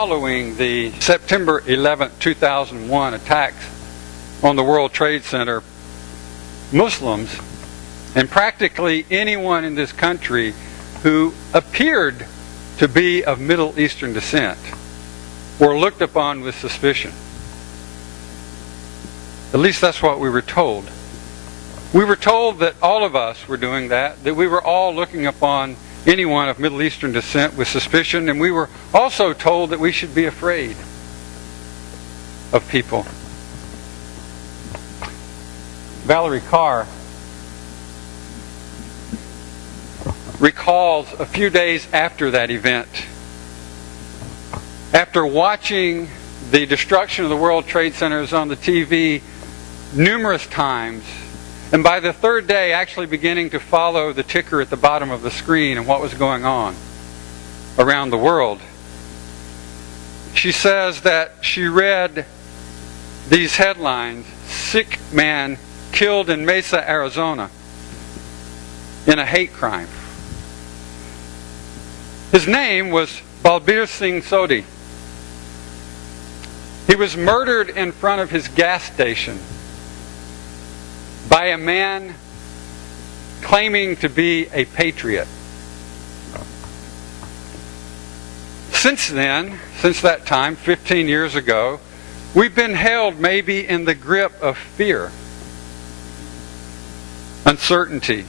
following the September 11, 2001 attacks on the World Trade Center, Muslims and practically anyone in this country who appeared to be of Middle Eastern descent were looked upon with suspicion. At least that's what we were told. We were told that all of us were doing that we were all looking upon anyone of Middle Eastern descent with suspicion, and we were also told that we should be afraid of people. Valerie Carr recalls a few days after that event, after watching the destruction of the World Trade Centers on the TV numerous times, and by the third day actually beginning to follow the ticker at the bottom of the screen and what was going on around the world. She says that she read these headlines: Sikh man killed in Mesa, Arizona in a hate crime. His name was Balbir Singh Sodhi. He was murdered in front of his gas station by a man claiming to be a patriot. Since then, since that time, 15 years ago, we've been held maybe in the grip of fear, uncertainty.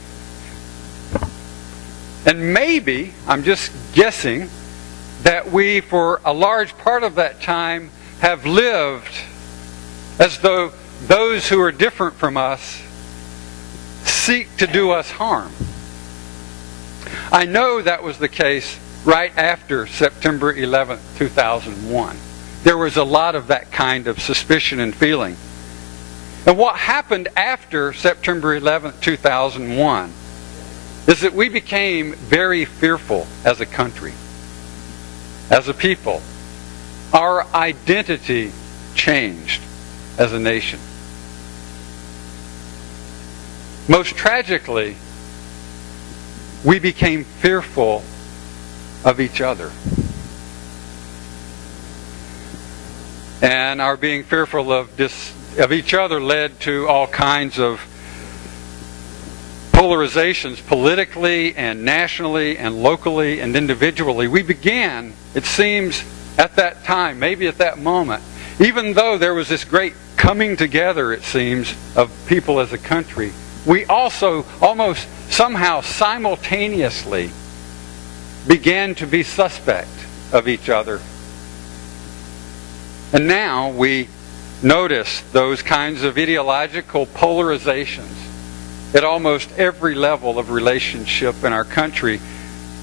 And maybe, I'm just guessing, that we, for a large part of that time, have lived as though those who are different from us seek to do us harm. I know that was the case right after September 11, 2001. There was a lot of that kind of suspicion and feeling. And what happened after September 11, 2001 is that we became very fearful as a country, as a people. Our identity changed as a nation. Most tragically, we became fearful of each other. And our being fearful of each other led to all kinds of polarizations politically and nationally and locally and individually. We began, it seems, at that time, maybe at that moment, even though there was this great coming together, it seems, of people as a country, we also almost somehow simultaneously began to be suspect of each other. And now we notice those kinds of ideological polarizations at almost every level of relationship in our country,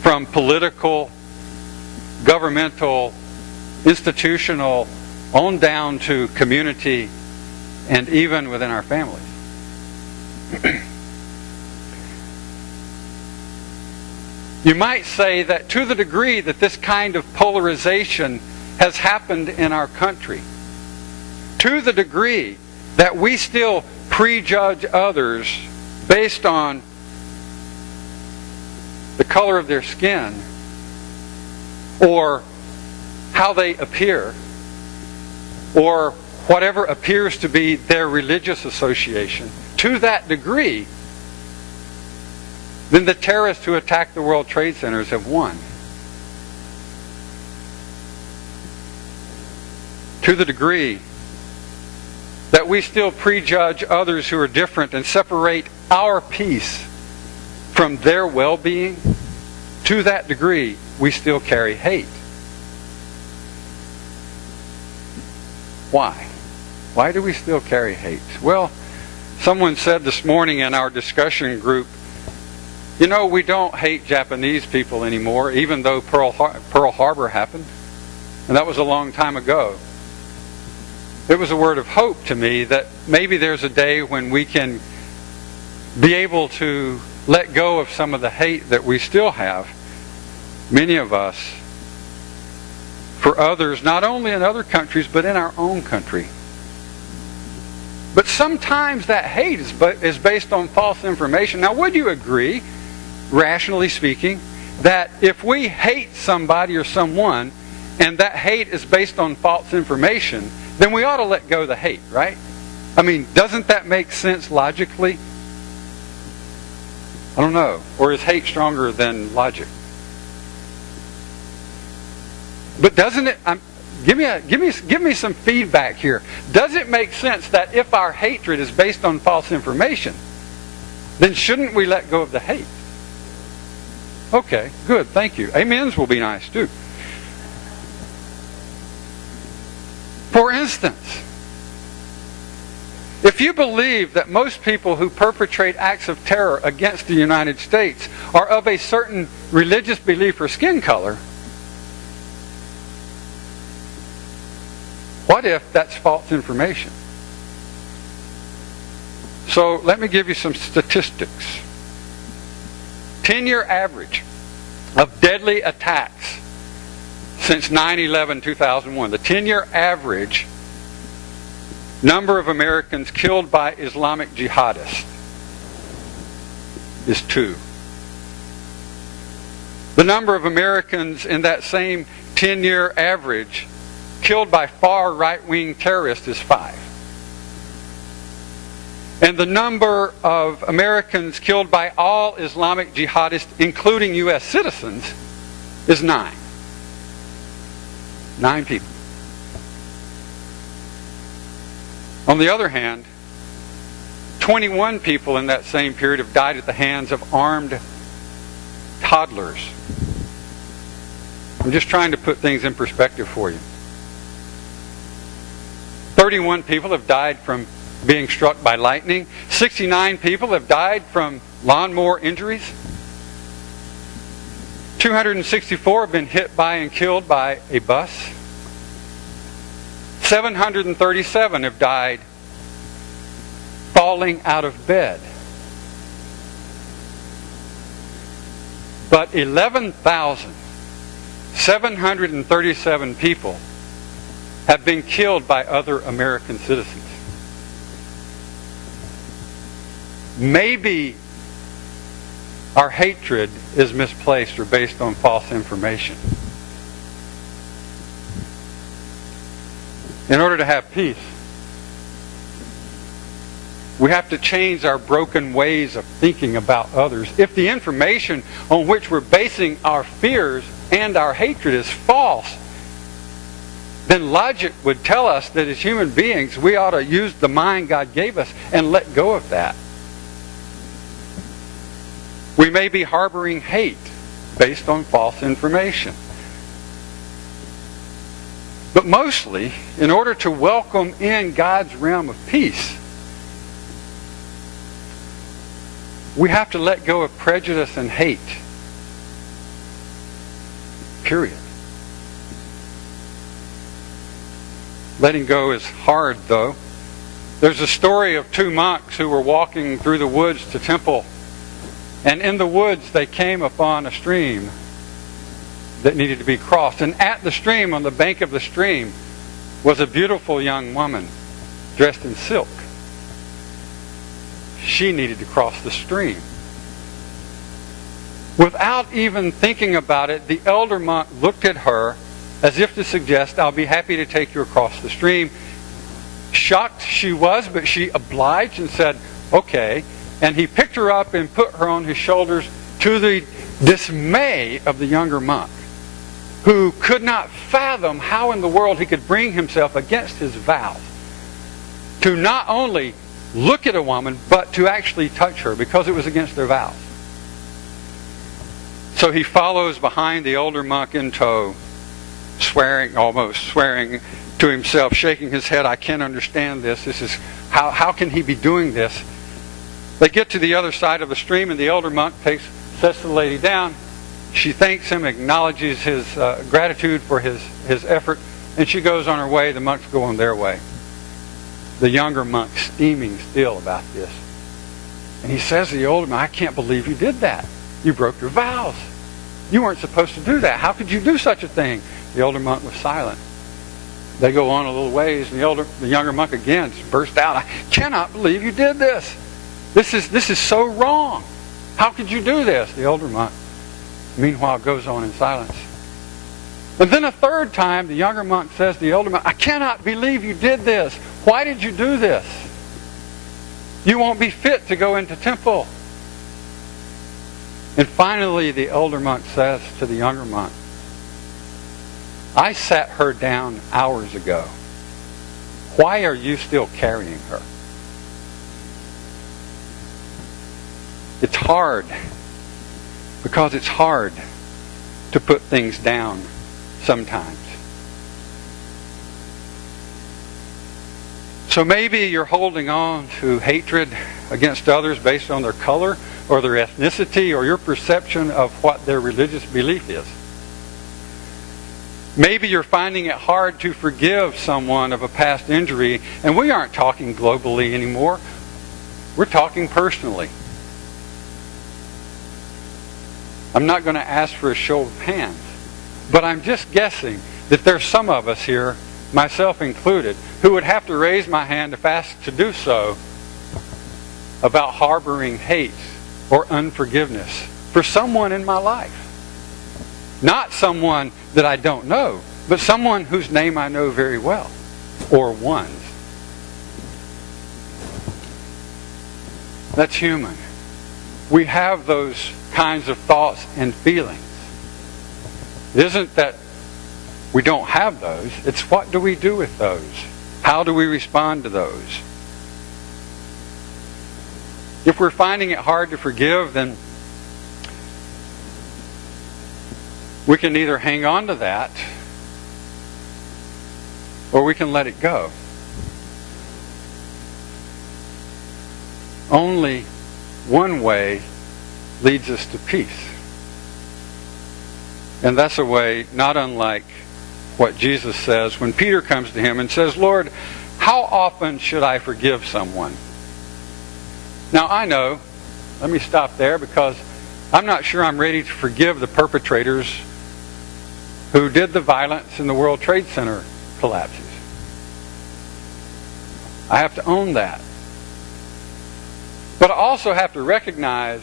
from political, governmental, institutional, on down to community, and even within our families. You might say that to the degree that this kind of polarization has happened in our country, to the degree that we still prejudge others based on the color of their skin or how they appear or whatever appears to be their religious association, to that degree, then the terrorists who attacked the World Trade Centers have won. To the degree that we still prejudge others who are different and separate our peace from their well-being, to that degree we still carry hate. Why? Why do we still carry hate? Well, someone said this morning in our discussion group, you know, we don't hate Japanese people anymore, even though Pearl Harbor happened. And that was a long time ago. It was a word of hope to me that maybe there's a day when we can be able to let go of some of the hate that we still have, many of us, for others, not only in other countries, but in our own country. But sometimes that hate is based on false information. Now, would you agree, rationally speaking, that if we hate somebody or someone, and that hate is based on false information, then we ought to let go of the hate, right? I mean, doesn't that make sense logically? I don't know. Or is hate stronger than logic? But doesn't it... Give me some feedback here. Does it make sense that if our hatred is based on false information, then shouldn't we let go of the hate? Okay, good, thank you. Amens will be nice too. For instance, if you believe that most people who perpetrate acts of terror against the United States are of a certain religious belief or skin color, what if that's false information? So let me give you some statistics. 10-year average of deadly attacks since 9/11/2001. The 10-year average number of Americans killed by Islamic jihadists is 2. The number of Americans in that same 10-year average killed by far right-wing terrorists is 5. And the number of Americans killed by all Islamic jihadists, including U.S. citizens, is 9. 9 people. On the other hand, 21 people in that same period have died at the hands of armed toddlers. I'm just trying to put things in perspective for you. 31 people have died from being struck by lightning. 69 people have died from lawnmower injuries. 264 have been hit by and killed by a bus. 737 have died falling out of bed. But 11,737 people have been killed by other American citizens. Maybe our hatred is misplaced or based on false information. In order to have peace, we have to change our broken ways of thinking about others. If the information on which we're basing our fears and our hatred is false, then logic would tell us that as human beings, we ought to use the mind God gave us and let go of that. We may be harboring hate based on false information. But mostly, in order to welcome in God's realm of peace, we have to let go of prejudice and hate. Period. Letting go is hard, though. There's a story of 2 monks who were walking through the woods to temple, and in the woods they came upon a stream that needed to be crossed. And at the stream, on the bank of the stream, was a beautiful young woman dressed in silk. She needed to cross the stream. Without even thinking about it, the elder monk looked at her as if to suggest, "I'll be happy to take you across the stream." Shocked she was, but she obliged and said, "Okay." And he picked her up and put her on his shoulders, to the dismay of the younger monk, who could not fathom how in the world he could bring himself against his vows to not only look at a woman, but to actually touch her, because it was against their vows. So he follows behind the older monk in tow, almost swearing to himself, shaking his head, "I can't understand this. This is how can he be doing this?" They get to the other side of the stream, and the elder monk sets the lady down. She thanks him, acknowledges his gratitude for his effort, and she goes on her way. The monks go on their way. The younger monk steaming still about this. And he says to the older monk, "I can't believe you did that. You broke your vows. You weren't supposed to do that. How could you do such a thing?" The older monk was silent. They go on a little ways, and the younger monk again burst out, "I cannot believe you did this. This is so wrong. How could you do this?" The older monk, meanwhile, goes on in silence. And then a third time, the younger monk says to the elder monk, I cannot believe you did this. Why did you do this? You won't be fit to go into temple. And finally, the elder monk says to the younger monk, I sat her down hours ago. Why are you still carrying her? It's hard, because it's hard to put things down sometimes. So maybe you're holding on to hatred against others based on their color or their ethnicity or your perception of what their religious belief is. Maybe you're finding it hard to forgive someone of a past injury, and we aren't talking globally anymore. We're talking personally. I'm not going to ask for a show of hands, but I'm just guessing that there's some of us here, myself included, who would have to raise my hand if asked to do so about harboring hate or unforgiveness for someone in my life. Not someone that I don't know, but someone whose name I know very well, or one's. That's human. We have those kinds of thoughts and feelings. It isn't that we don't have those. It's what do we do with those? How do we respond to those? If we're finding it hard to forgive, then we can either hang on to that or we can let it go. Only one way leads us to peace. And that's a way not unlike what Jesus says when Peter comes to him and says, Lord, how often should I forgive someone? Now I know, let me stop there, because I'm not sure I'm ready to forgive the perpetrators who did the violence in the World Trade Center collapses. I have to own that. But I also have to recognize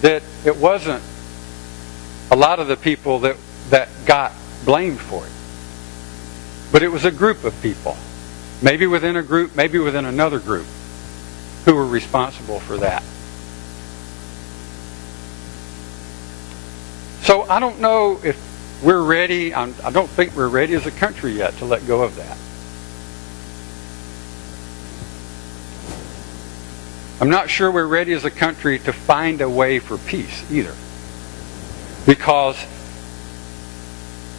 that it wasn't a lot of the people that got blamed for it. But it was a group of people, maybe within a group, maybe within another group, who were responsible for that. So I don't know if we're ready. I don't think we're ready as a country yet to let go of that. I'm not sure we're ready as a country to find a way for peace either. Because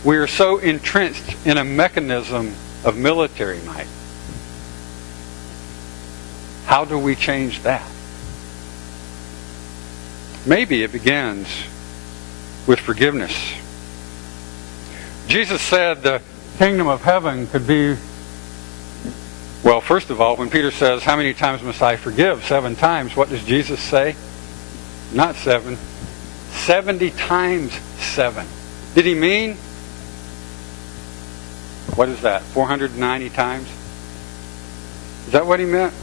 we are so entrenched in a mechanism of military might. How do we change that? Maybe it begins with forgiveness. Jesus said the kingdom of heaven could be, well, first of all, when Peter says, how many times must I forgive? 7 times. What does Jesus say? Not 7. 70 times 7. Did he mean, what is that, 490 times? Is that what he meant?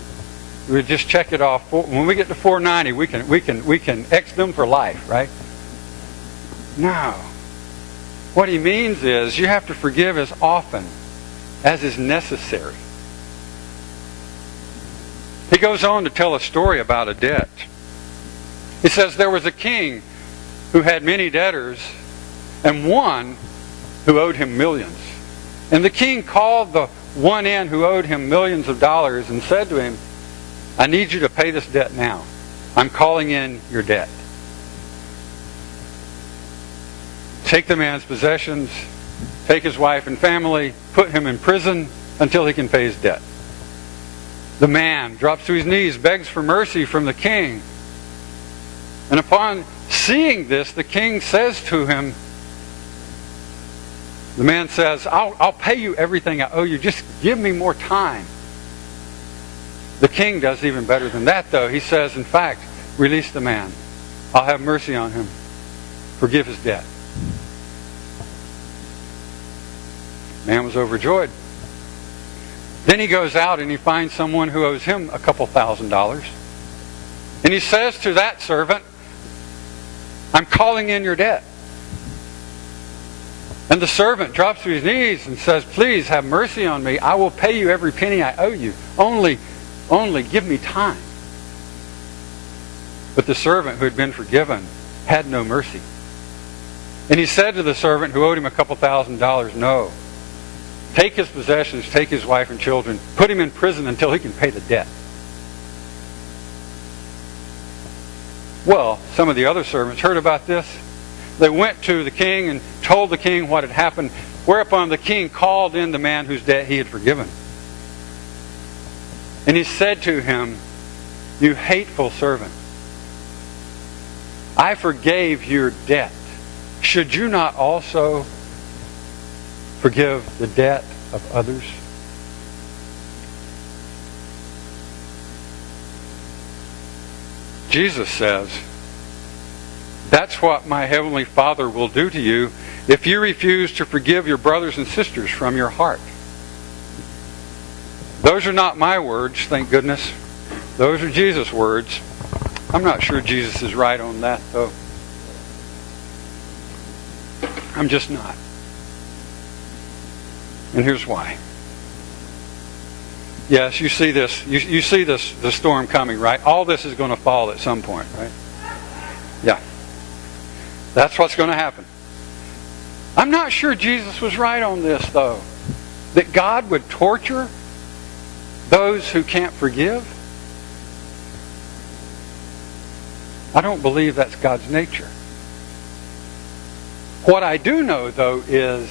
We just check it off. When we get to 490, we can X them for life, right? No. What he means is you have to forgive as often as is necessary. He goes on to tell a story about a debt. He says there was a king who had many debtors and one who owed him millions. And the king called the one in who owed him millions of dollars and said to him, I need you to pay this debt now. I'm calling in your debt. Take the man's possessions, take his wife and family, put him in prison until he can pay his debt. The man drops to his knees, begs for mercy from the king. And upon seeing this, the king says to him, the man says, I'll pay you everything I owe you. Just give me more time. The king does even better than that, though. He says, in fact, release the man. I'll have mercy on him. Forgive his debt. Man was overjoyed. Then he goes out and he finds someone who owes him a couple $1,000s. And he says to that servant, I'm calling in your debt. And the servant drops to his knees and says, "Please have mercy on me. I will pay you every penny I owe you. Only give me time." But the servant who had been forgiven had no mercy. And he said to the servant who owed him a couple $1,000s, "No. Take his possessions, take his wife and children, put him in prison until he can pay the debt." Well, some of the other servants heard about this. They went to the king and told the king what had happened, whereupon the king called in the man whose debt he had forgiven. And he said to him, "You hateful servant, I forgave your debt. Should you not also forgive the debt of others?" Jesus says, "That's what my heavenly Father will do to you if you refuse to forgive your brothers and sisters from your heart." Those are not my words, thank goodness. Those are Jesus' words. I'm not sure Jesus is right on that, though. I'm just not. And here's why. Yes, you see this. You see this, the storm coming, right? All this is going to fall at some point, right? Yeah. That's what's going to happen. I'm not sure Jesus was right on this, though. That God would torture those who can't forgive. I don't believe that's God's nature. What I do know, though, is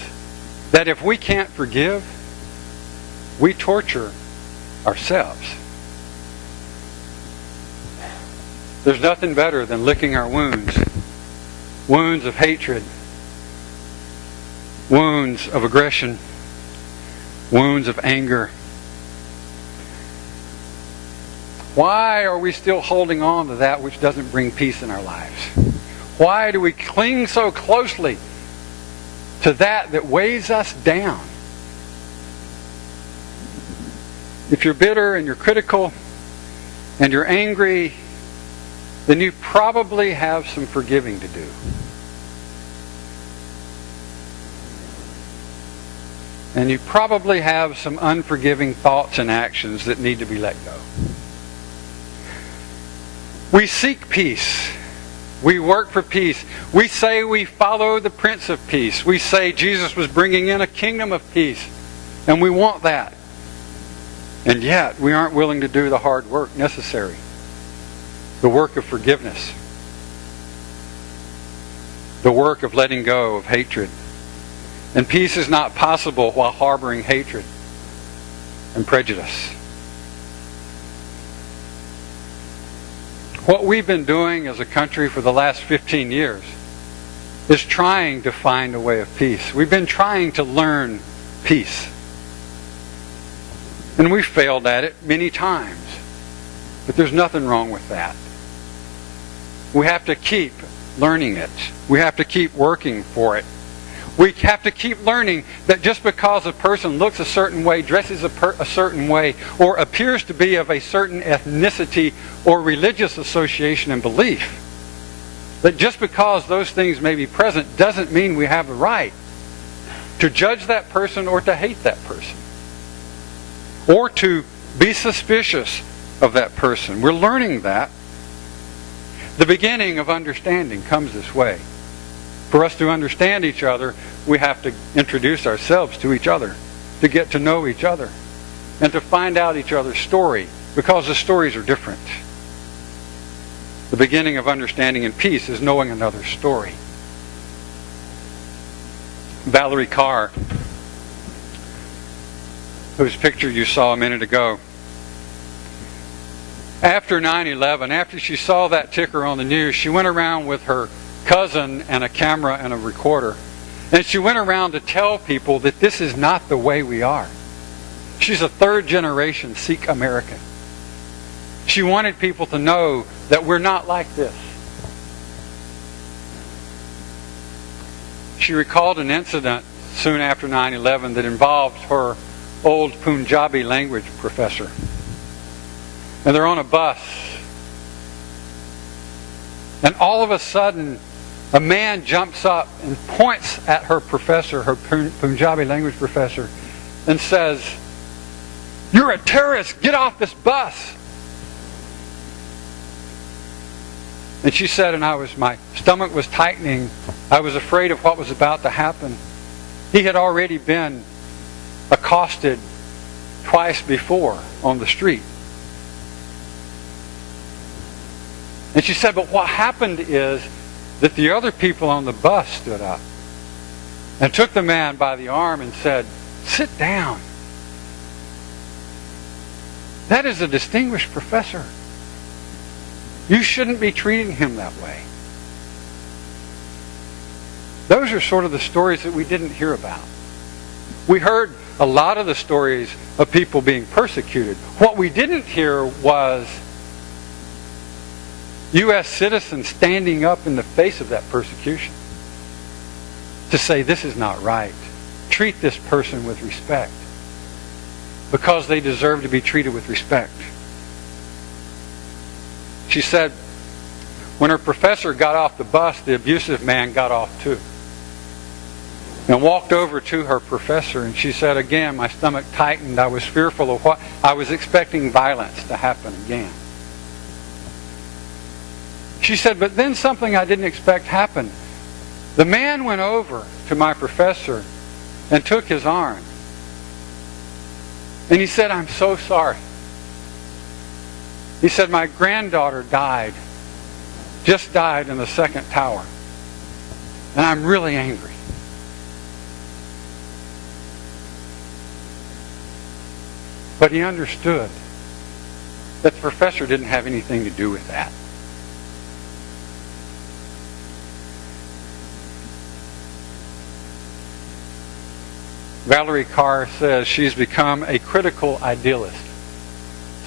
that if we can't forgive, we torture ourselves. There's nothing better than licking our wounds. Wounds of hatred. Wounds of aggression. Wounds of anger. Why are we still holding on to that which doesn't bring peace in our lives? Why do we cling so closely to that weighs us down? If you're bitter and you're critical and you're angry, then you probably have some forgiving to do. And you probably have some unforgiving thoughts and actions that need to be let go. We seek peace. We work for peace. We say we follow the Prince of Peace. We say Jesus was bringing in a kingdom of peace. And we want that. And yet, we aren't willing to do the hard work necessary. The work of forgiveness. The work of letting go of hatred. And peace is not possible while harboring hatred and prejudice. What we've been doing as a country for the last 15 years is trying to find a way of peace. We've been trying to learn peace. And we've failed at it many times. But there's nothing wrong with that. We have to keep learning it. We have to keep working for it. We have to keep learning that just because a person looks a certain way, dresses a certain way, or appears to be of a certain ethnicity or religious association and belief, that just because those things may be present doesn't mean we have the right to judge that person or to hate that person, or to be suspicious of that person. We're learning that. The beginning of understanding comes this way. For us to understand each other, we have to introduce ourselves to each other, to get to know each other, and to find out each other's story, because the stories are different. The beginning of understanding and peace is knowing another's story. Valerie Carr, whose picture you saw a minute ago, after 9/11, after she saw that ticker on the news, she went around with her cousin and a camera and a recorder. And she went around to tell people that this is not the way we are. She's a third generation Sikh American. She wanted people to know that we're not like this. She recalled an incident soon after 9/11 that involved her old Punjabi language professor. And they're on a bus. And all of a sudden, a man jumps up and points at her professor, her Punjabi language professor, and says, "You're a terrorist! Get off this bus!" And she said, my stomach was tightening. I was afraid of what was about to happen. He had already been accosted twice before on the street. And she said, but what happened is that the other people on the bus stood up and took the man by the arm and said, "Sit down. That is a distinguished professor. You shouldn't be treating him that way." Those are sort of the stories that we didn't hear about. We heard a lot of the stories of people being persecuted. What we didn't hear was U.S. citizens standing up in the face of that persecution to say, "This is not right. Treat this person with respect because they deserve to be treated with respect." She said when her professor got off the bus, the abusive man got off too and walked over to her professor, and she said, "Again, my stomach tightened. I was fearful of what I was expecting violence to happen again." She said, but then something I didn't expect happened. The man went over to my professor and took his arm. And he said, "I'm so sorry." He said, "My granddaughter just died in the second tower. And I'm really angry." But he understood that the professor didn't have anything to do with that. Valerie Carr says she's become a critical idealist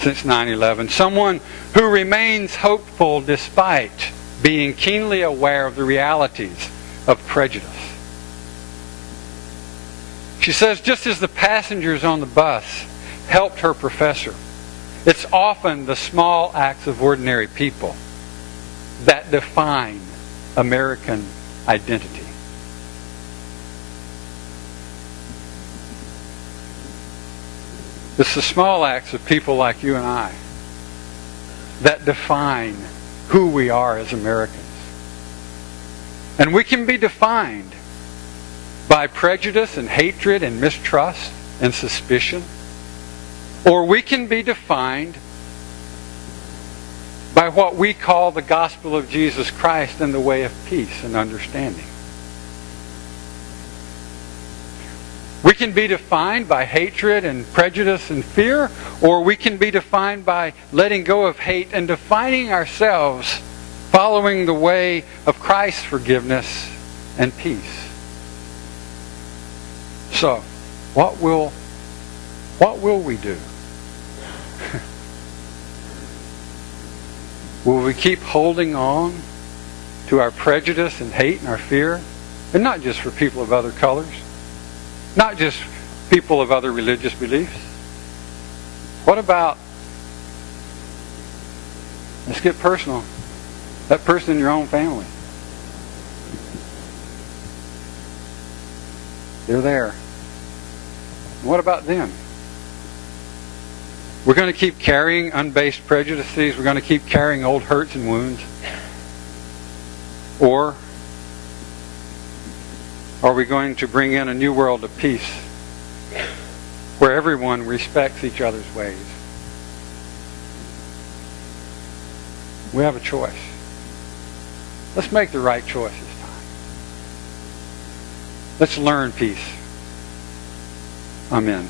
since 9/11. Someone who remains hopeful despite being keenly aware of the realities of prejudice. She says just as the passengers on the bus helped her professor, it's often the small acts of ordinary people that define American identity. It's the small acts of people like you and I that define who we are as Americans. And we can be defined by prejudice and hatred and mistrust and suspicion. Or we can be defined by what we call the gospel of Jesus Christ and the way of peace and understanding. We can be defined by hatred and prejudice and fear, or we can be defined by letting go of hate and defining ourselves following the way of Christ's forgiveness and peace. So, what will we do? Will we keep holding on to our prejudice and hate and our fear? And not just for people of other colors. Not just people of other religious beliefs. What about, let's get personal, that person in your own family? They're there. What about them? We're going to keep carrying unbased prejudices. We're going to keep carrying old hurts and wounds. Or are we going to bring in a new world of peace where everyone respects each other's ways? We have a choice. Let's make the right choice this time. Let's learn peace. Amen.